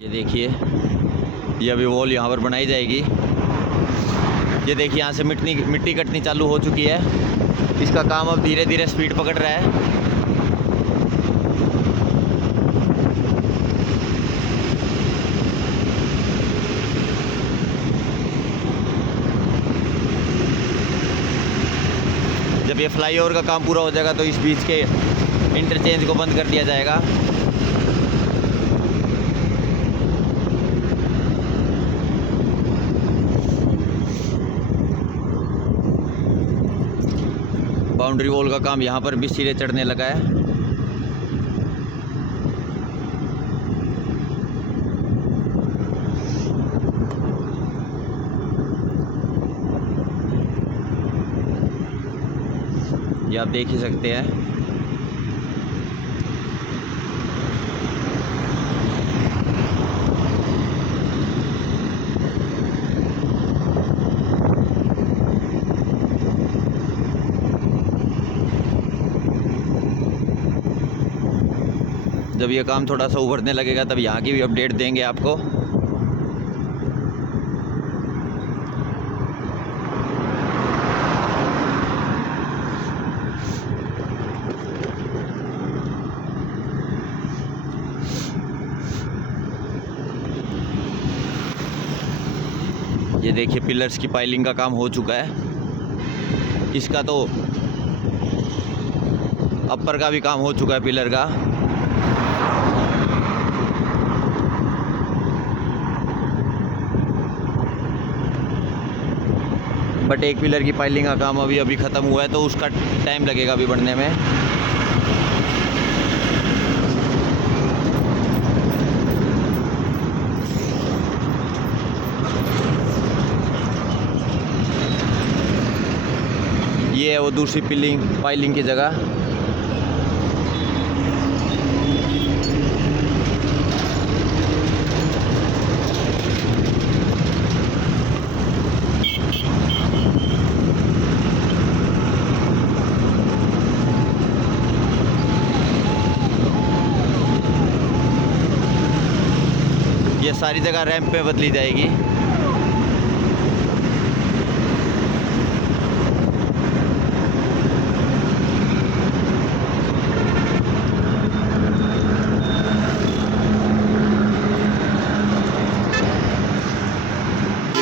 ये देखिए, ये अभी वॉल यहाँ पर बनाई जाएगी। ये देखिए, यहाँ से मिट्टी कटनी चालू हो चुकी है। इसका काम अब धीरे धीरे स्पीड पकड़ रहा है। जब ये फ्लाईओवर का काम पूरा हो जाएगा तो इस बीच के इंटरचेंज को बंद कर दिया जाएगा। बाउंड्री वॉल का काम यहाँ पर भी सिरे चढ़ने लगा है। ये आप देख ही सकते हैं। जब ये काम थोड़ा सा उभरने लगेगा तब यहाँ की भी अपडेट देंगे आपको। ये देखिए, पिलर्स की पाइलिंग का काम हो चुका है। इसका तो अपर का भी काम हो चुका है, पिलर का। बट एक पिलर की पाइलिंग का काम अभी ख़त्म हुआ है, तो उसका टाइम लगेगा अभी बढ़ने में। ये है वो दूसरी पाइलिंग की जगह। ये सारी जगह रैंप पे बदली जाएगी।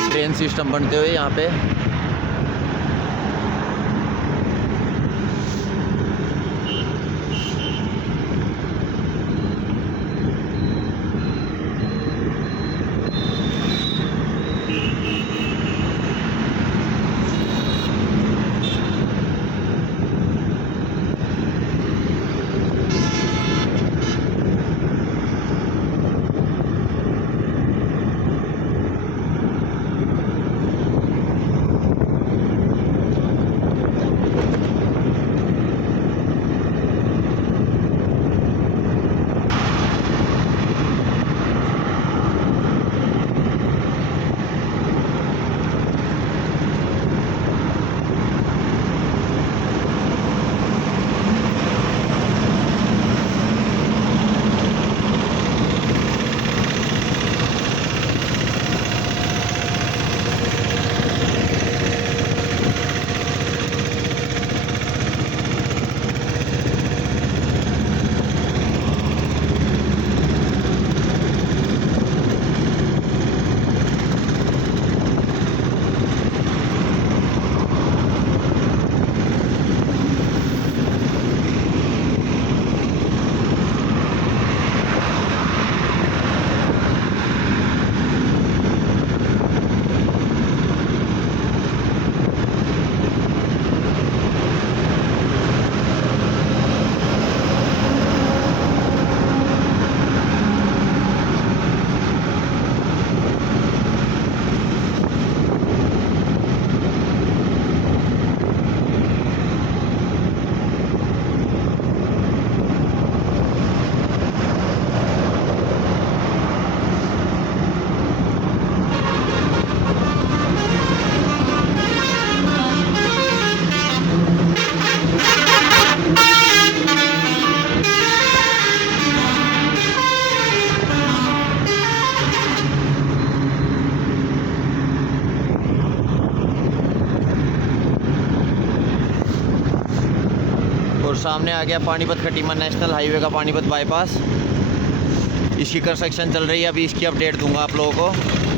ट्रेन सिस्टम बनते हुए यहाँ पे और सामने आ गया पानीपत खटीमा नेशनल हाईवे का पानीपत बाईपास। इसकी कंस्ट्रक्शन चल रही है, अभी इसकी अपडेट दूंगा आप लोगों को।